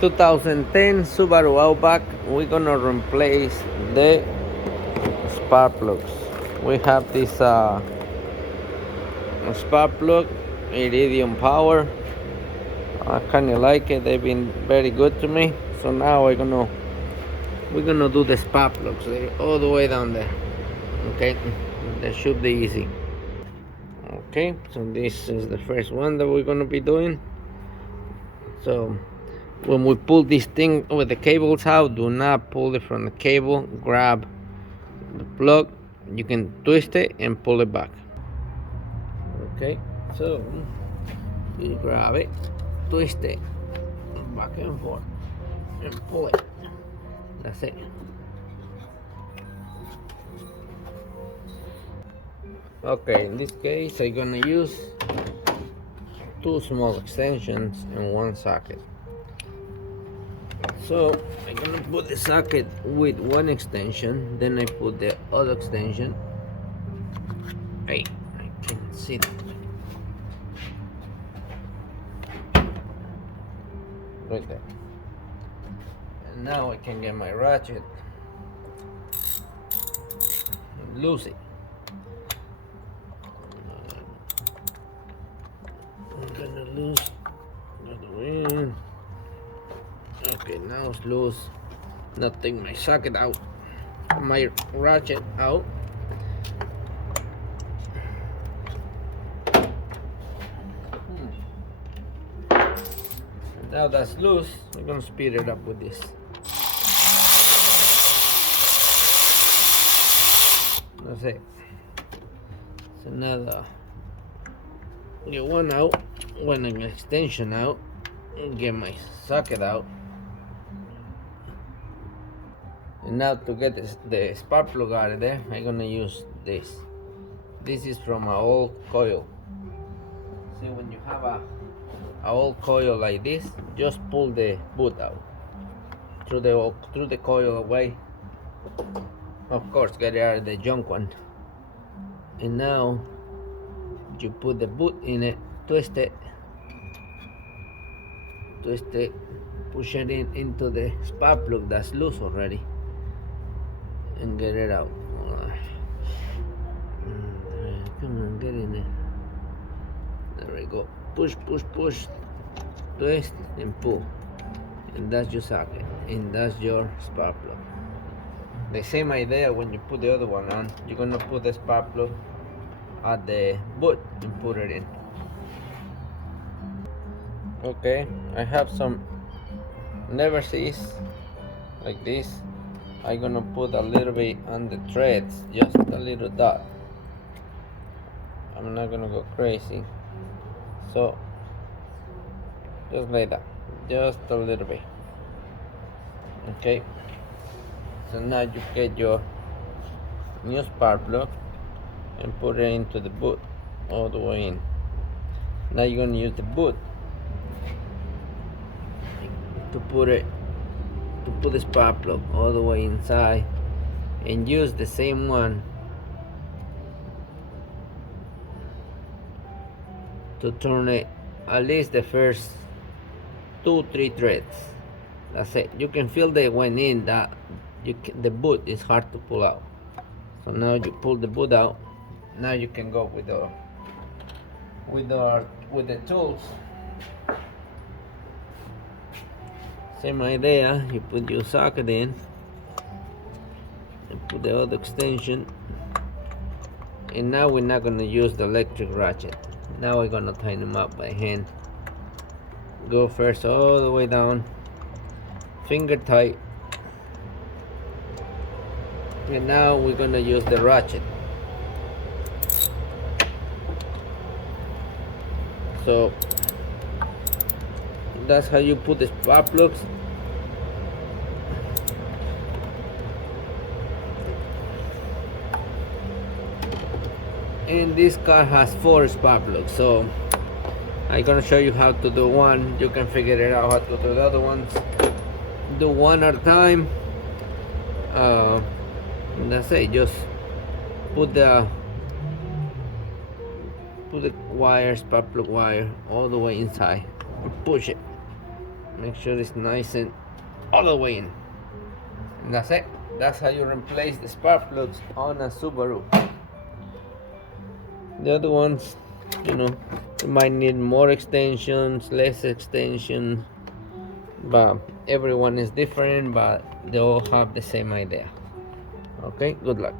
2010 Subaru Outback. We're gonna replace the spark plugs. We have this spark plug, Iridium Power. I kind of like it. They've been very good to me. So now we're gonna do the spark plugs. They're all the way down there. Okay, that should be easy. Okay, so this is the first one that we're gonna be doing. So when we pull this thing with the cables out, do not pull it from the cable. Grab the plug, you can twist it and pull it back. Okay, so you grab it, twist it back and forth and pull it. That's it. Okay, in this case I'm gonna use two small extensions and one socket. So I'm gonna put the socket with one extension, then I put the other extension. Hey, I can't see that. Right there. And now I can get my ratchet and loose it. I'm gonna loose the ring. Okay, now it's loose. Now take my socket out, my ratchet out. Now that's loose, we're gonna speed it up with this. That's it. So now get one out, one extension out, and get my socket out. And now to get the spark plug out of there, I'm gonna use this. This is from an old coil. See, when you have a old coil like this, just pull the boot out through the coil away. Of course, get it out of the junk one. And now you put the boot in it, twist it, push it into the spark plug that's loose already, and get it out. Come on, get in there. There we go. Push, twist and pull, and that's your socket, and that's your spark plug. The same idea when you put the other one on. You're gonna put the spark plug at the boot and put it in. Okay, I have some never sees like this. I'm gonna put a little bit on the threads, just a little dot. I'm not gonna go crazy, so just like that, just a little bit. Okay, so now you get your new spark plug and put it into the boot all the way in. Now you're gonna use the boot to put the spark plug all the way inside, and use the same one to turn it at least the first 2-3 threads. That's it. You can feel they went in, that the boot is hard to pull out. So now you pull the boot out. Now you can go with the tools. Same idea. You put your socket in and put the other extension. And now we're not gonna use the electric ratchet. Now we're gonna tighten them up by hand. Go first all the way down, finger tight. And now we're gonna use the ratchet. So that's how you put the spark plugs. And this car has 4 spark plugs, so I'm gonna show you how to do one. You can figure it out how to do the other ones. Do one at a time. And that's it. Just put the wire, spark plug wire, all the way inside. Push it. Make sure it's nice and all the way in. And that's it. That's how you replace the spark plugs on a Subaru. The other ones, you might need more extensions, less extensions, but everyone is different, but they all have the same idea. Okay, good luck.